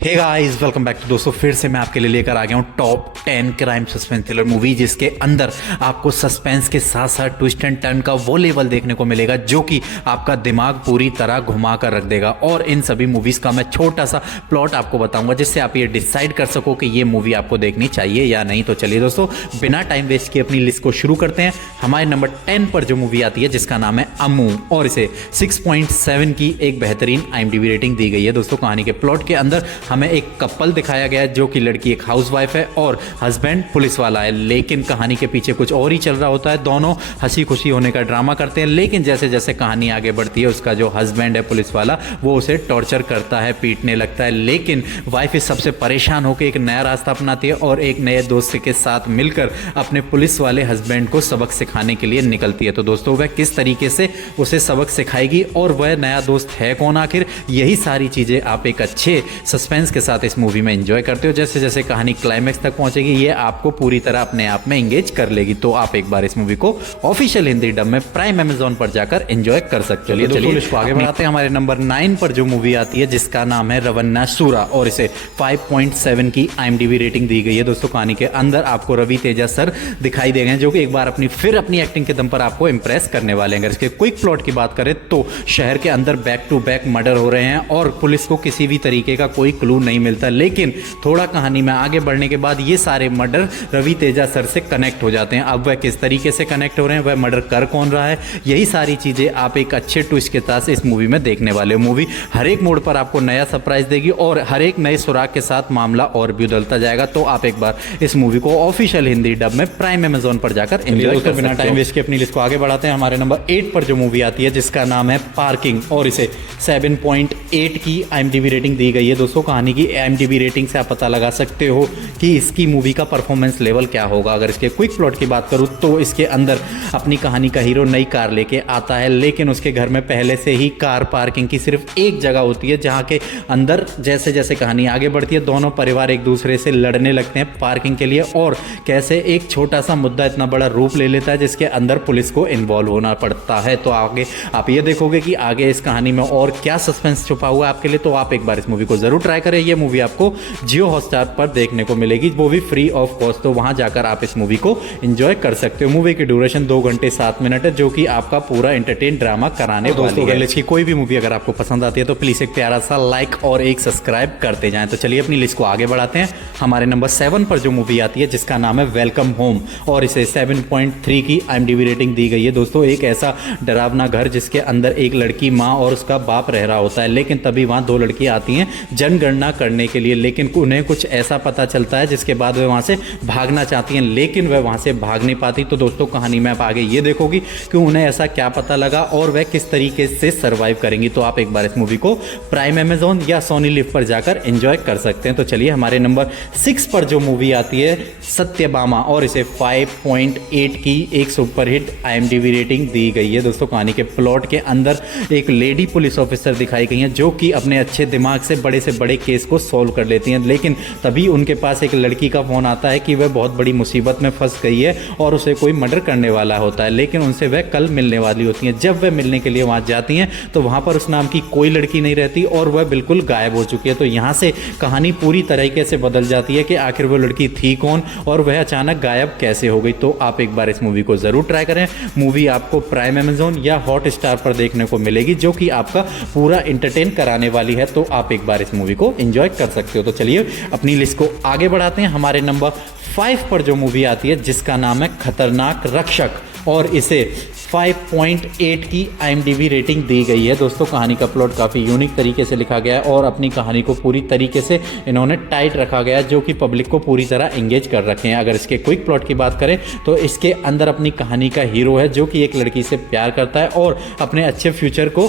Hey guys, welcome back. तो दोस्तों फिर से मैं आपके लिए लेकर आ गया हूँ top 10 crime suspense thriller movie, जिसके अंदर आपको सस्पेंस के साथ साथ ट्विस्ट एंड टर्न का वो लेवल देखने को मिलेगा जो कि आपका दिमाग पूरी तरह घुमा कर रख देगा। और इन सभी मूवीज का मैं छोटा सा प्लॉट आपको बताऊंगा जिससे आप ये डिसाइड कर सको कि ये मूवी आपको देखनी चाहिए या नहीं। तो चलिए दोस्तों, बिना टाइम वेस्ट किए अपनी लिस्ट को शुरू करते हैं। हमारे नंबर 10 पर जो मूवी आती है जिसका नाम है अम्मू, और इसे 6.7 की एक बेहतरीन IMDb रेटिंग दी गई है। दोस्तों कहानी के प्लॉट के अंदर हमें एक कपल दिखाया गया है जो कि लड़की एक हाउसवाइफ है और हस्बैंड पुलिस वाला है, लेकिन कहानी के पीछे कुछ और ही चल रहा होता है। दोनों हंसी खुशी होने का ड्रामा करते हैं, लेकिन जैसे जैसे कहानी आगे बढ़ती है उसका जो हस्बैंड है पुलिस वाला वो उसे टॉर्चर करता है, पीटने लगता है। लेकिन वाइफ इस सबसे परेशान होकर एक नया रास्ता अपनाती है और एक नए दोस्त के साथ मिलकर अपने पुलिस वाले हस्बैंड को सबक सिखाने के लिए निकलती है। तो दोस्तों वह किस तरीके से उसे सबक सिखाएगी और वह नया दोस्त है कौन आखिर, यही सारी चीजें आप एक अच्छे सस्पेंस के साथ इस मूवी में एंजॉय करते हो। जैसे जैसे कहानी क्लाइमैक्स तक पहुंचेगी ये आपको पूरी तरह अपने आप में एंगेज कर लेगी। तो आप एक बार इस मूवी को ऑफिशियल हिंदी डब में प्राइम अमेजॉन पर जाकर एंजॉय कर सकते हो। चलिए इसको आगे बढ़ाते हैं। हमारे नंबर 9 पर जो मूवी आती है जिसका नाम है रवन्ना सूरा, और इसे 5.7 की IMDb रेटिंग दी गई है। दोस्तों कहानी के अंदर आपको रवि तेजा सर दिखाई देंगे जो कि एक बार अपनी एक्टिंग के दम पर आपको इंप्रेस करने वाले हैं। अगर इसके क्विक प्लॉट की बात करें तो शहर के अंदर बैक टू बैक मर्डर हो रहे हैं और पुलिस को किसी भी तरीके का कोई क्लू नहीं मिलता, लेकिन थोड़ा कहानी में आगे बढ़ने के बाद ये सारे मर्डर रवि तेजा सर से कनेक्ट हो जाते हैं। अब वह किस तरीके से कनेक्ट हो रहे हैं, वह मर्डर कर कौन रहा है, यही सारी चीजें आप एक अच्छे ट्विस्ट के साथ इस मूवी में देखने वाले हो। मूवी हर एक मोड़ पर आपको नया सरप्राइज देगी और हर एक नए सुराग के साथ मामला और भी उधलता जाएगा। तो आप एक बार इस मूवी को ऑफिशियल हिंदी डब में प्राइम अमेजॉन पर जाकर एंजॉय कर बिना टाइम वेस्ट के अपनी लिस्ट को आगे बढ़ाते हैं। हमारे नंबर 8 पर जो मूवी आती है जिसका नाम है पार्किंग, और इसे 7.8 की IMDb रेटिंग दी गई है। दोस्तों कहानी की IMDb रेटिंग से आप पता लगा सकते हो कि इसकी मूवी का परफॉर्मेंस लेवल क्या होगा। अगर इसके क्विक प्लॉट की बात करूं तो इसके अंदर अपनी कहानी का हीरो नई कार लेके आता है, लेकिन उसके घर में पहले से ही कार पार्किंग की सिर्फ एक जगह होती है, जहां के अंदर जैसे जैसे कहानी आगे बढ़ती है दोनों परिवार एक दूसरे से लड़ने लगते हैं पार्किंग के लिए, और कैसे एक छोटा सा मुद्दा इतना बड़ा रूप ले लेता है जिसके अंदर पुलिस को इन्वॉल्व होना पड़ता है। तो आगे आप ये देखोगे कि आगे इस कहानी में और क्या सस्पेंस छुपा हुआ है आपके लिए। तो आप एक बार इस मूवी को जरूर ट्राई करें। ये मूवी आपको जियो हॉटस्टार पर देखने को मिलेगी, वो भी फ्री ऑफ कॉस्ट। तो वहां जाकर आप इस मूवी को एंजॉय कर सकते हो। मूवी की ड्यूरेशन 2 घंटे 7 मिनट है, जो कि आपका पूरा एंटरटेन ड्रामा कराने वाली है। इसकी कोई भी मूवी अगर आपको पसंद आती है तो प्लीज एक प्यारा सा लाइक और एक सब्सक्राइब करते जाएं। तो चलिए अपनी लिस्ट को आगे बढ़ाते हैं। हमारे नंबर 7 पर जो मूवी आती है जिसका नाम है वेलकम होम, और इसे 7.3 की IMDb रेटिंग दी गई है। दोस्तों एक ऐसा डरावना घर जिसके अंदर एक लड़की, माँ और उसका बाप रह रहा होता है, लेकिन तभी वहां 2 लड़कियां आती हैं जनगणना करने के लिए, लेकिन उन्हें कुछ ऐसा पता चलता है जिसके बाद वे वहां से भागना चाहती हैं, लेकिन वह वहां से भाग नहीं पाती। तो दोस्तों कहानी में आप आगे ये देखोगी कि उन्हें ऐसा क्या पता लगा और वह किस तरीके से सरवाइव करेंगी। तो आप एक बार इस मूवी को प्राइम अमेजॉन या सोनी लिव पर जाकर एंजॉय कर सकते हैं। तो चलिए हमारे नंबर 6 पर जो मूवी आती है सत्यभामा, और इसे 5.8 की एक सुपरहिट IMDb रेटिंग दी गई है। दोस्तों कहानी के प्लॉट के अंदर एक लेडी पुलिस ऑफिसर दिखाई गई है जो कि अपने अच्छे दिमाग से बड़े केस को सॉल्व कर लेती हैं, लेकिन तभी उनके पास एक लड़की का फोन आता है कि वह बहुत बड़ी मुसीबत में फंस गई है और उसे कोई मर्डर करने वाला होता है, लेकिन उनसे वह कल मिलने वाली होती हैं। जब वह मिलने के लिए वहां जाती हैं तो वहां पर उस नाम की कोई लड़की नहीं रहती और वह बिल्कुल गायब हो चुकी है। तो यहां से कहानी पूरी तरीके से बदल जाती है कि आखिर वो लड़की थी कौन और वह अचानक गायब कैसे हो गई। तो आप एक बार इस मूवी को जरूर ट्राई करें। मूवी आपको प्राइम अमेजॉन या हॉटस्टार पर देखने को मिलेगी, जो कि आपका पूरा एंटरटेन कराने वाली है। तो आप एक बार इस मूवी को एंजॉय कर सकते हो। तो चलिए अपनी लिस्ट को आगे बढ़ाते हैं। हमारे नंबर 5 पर जो मूवी आती है जिसका नाम है खतरनाक रक्षक, और इसे 5.8 की IMDb रेटिंग दी गई है। दोस्तों कहानी का प्लॉट काफ़ी यूनिक तरीके से लिखा गया है और अपनी कहानी को पूरी तरीके से इन्होंने टाइट रखा गया है, जो कि पब्लिक को पूरी तरह एंगेज कर रखे हैं। अगर इसके क्विक प्लॉट की बात करें तो इसके अंदर अपनी कहानी का हीरो है जो कि एक लड़की से प्यार करता है और अपने अच्छे फ्यूचर को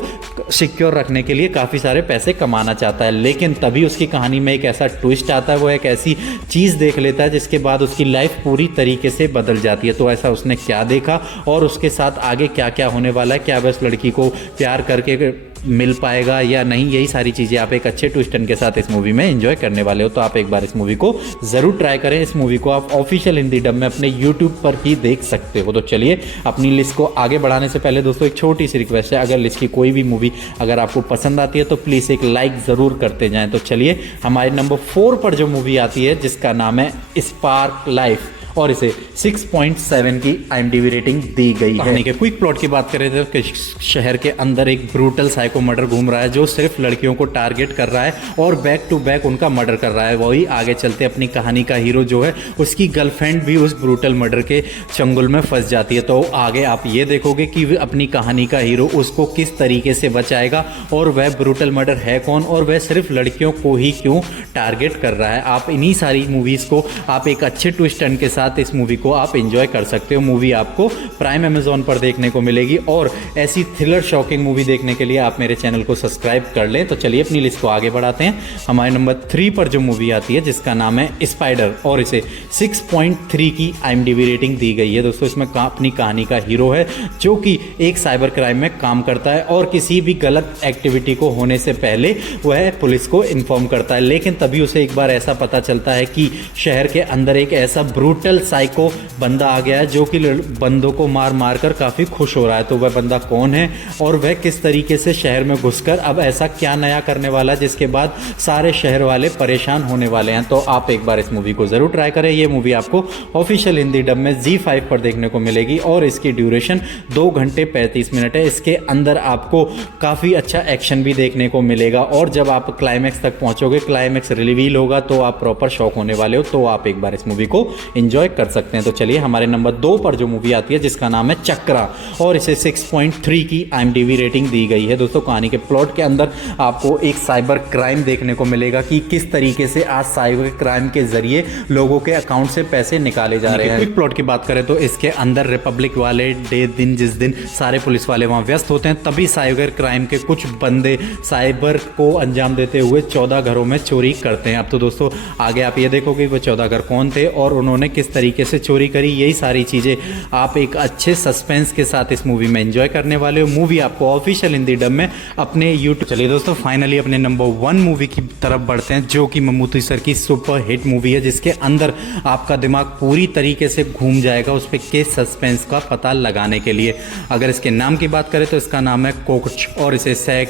सिक्योर रखने के लिए काफ़ी सारे पैसे कमाना चाहता है, लेकिन तभी उसकी कहानी में एक ऐसा ट्विस्ट आता है, वो एक ऐसी चीज़ देख लेता है जिसके बाद उसकी लाइफ पूरी तरीके से बदल जाती है। तो ऐसा उसने क्या देखा और उसके साथ आगे क्या क्या होने वाला है, क्या वह उस लड़की को प्यार करके मिल पाएगा या नहीं, यही सारी चीज़ें आप एक अच्छे ट्विस्ट के साथ इस मूवी में एंजॉय करने वाले हो। तो आप एक बार इस मूवी को ज़रूर ट्राई करें। इस मूवी को आप ऑफिशियल हिंदी डब में अपने यूट्यूब पर ही देख सकते हो। तो चलिए अपनी लिस्ट को आगे बढ़ाने से पहले दोस्तों एक छोटी सी रिक्वेस्ट है, अगर लिस्ट की कोई भी मूवी अगर आपको पसंद आती है तो प्लीज़ एक लाइक ज़रूर करते जाएँ। तो चलिए हमारे नंबर 4 पर जो मूवी आती है जिसका नाम है स्पार्क लाइफ और इसे 6.7 की IMDb रेटिंग दी गई है। कहानी के क्विक प्लॉट की बात करें तो कि शहर के अंदर एक ब्रूटल साइको मर्डर घूम रहा है जो सिर्फ लड़कियों को टारगेट कर रहा है और बैक टू बैक उनका मर्डर कर रहा है। वही आगे चलते अपनी कहानी का हीरो जो है उसकी गर्लफ्रेंड भी उस ब्रूटल मर्डर के चंगुल में फंस जाती है। तो आगे आप ये देखोगे कि अपनी कहानी का हीरो उसको किस तरीके से बचाएगा और वह ब्रूटल मर्डर है कौन और वह सिर्फ लड़कियों को ही क्यों टारगेट कर रहा है। आप इन्हीं सारी मूवीज़ को आप एक अच्छे ट्विस्ट टर्न के साथ इस मूवी को आप एंजॉय कर सकते हो। मूवी आपको प्राइम अमेजॉन पर देखने को मिलेगी और ऐसी थ्रिलर शॉकिंग मूवी देखने के लिए आप मेरे चैनल को सब्सक्राइब कर लें। तो चलिए अपनी लिस्ट को आगे बढ़ाते हैं। हमारे नंबर 3 पर जो मूवी आती है जिसका नाम है स्पाइडर और इसे 6.3 की IMDb रेटिंग दी गई है। दोस्तों इसमें अपनी कहानी का हीरो है जो कि एक साइबर क्राइम में काम करता है और किसी भी गलत एक्टिविटी को होने से पहले वह पुलिस को इन्फॉर्म करता है, लेकिन तभी उसे एक बार ऐसा पता चलता है कि शहर के अंदर एक ऐसा ब्रूटल साइको बंदा आ गया है जो कि बंदों को मार मार कर काफ़ी खुश हो रहा है। तो वह बंदा कौन है और वह किस तरीके से शहर में घुसकर अब ऐसा क्या नया करने वाला है जिसके बाद सारे शहर वाले परेशान होने वाले हैं। तो आप एक बार इस मूवी को ज़रूर ट्राई करें। ये मूवी आपको ऑफिशियल हिंदी डब में ZEE5 पर देखने को मिलेगी और इसकी ड्यूरेशन 2 घंटे 35 मिनट है। इसके अंदर आपको काफ़ी अच्छा एक्शन भी देखने को मिलेगा और जब आप क्लाइमैक्स तक पहुंचोगे, क्लाइमैक्स रिवील होगा तो आप प्रॉपर शॉक होने वाले हो। तो आप एक बार इस मूवी को एंजॉय कर सकते हैं। तो चलिए हमारे नंबर 2 पर जो मूवी आती है जिसका नाम है चक्रा और इसे 6.3 की IMDb रेटिंग दी गई है। दोस्तों कहानी के प्लॉट के अंदर आपको एक साइबर क्राइम देखने को मिलेगा कि किस तरीके से आज साइबर क्राइम के जरिए लोगों के अकाउंट से पैसे निकाले जा रहे हैं। क्विक प्लॉट की बात करें तो इसके अंदर रिपब्लिक वाले दिन जिस दिन सारे पुलिस वाले वहां व्यस्त होते हैं तभी साइबर क्राइम के कुछ बंदे साइबर को अंजाम देते हुए 14 घरों में चोरी करते हैं। अब तो दोस्तों आगे आप ये देखोगे वो 14 घर कौन थे और उन्होंने किस तरीके से चोरी करी, यही सारी चीज़ें आप एक अच्छे सस्पेंस के साथ इस मूवी में एंजॉय करने वाले हो। मूवी आपको ऑफिशियल हिंदी डब में अपने यूट्यूब। चलिए दोस्तों फाइनली अपने नंबर 1 मूवी की तरफ बढ़ते हैं जो कि ममूटी सर की सुपर हिट मूवी है जिसके अंदर आपका दिमाग पूरी तरीके से घूम जाएगा उस पर के सस्पेंस का पता लगाने के लिए। अगर इसके नाम की बात करें तो इसका नाम है कोकच और इसे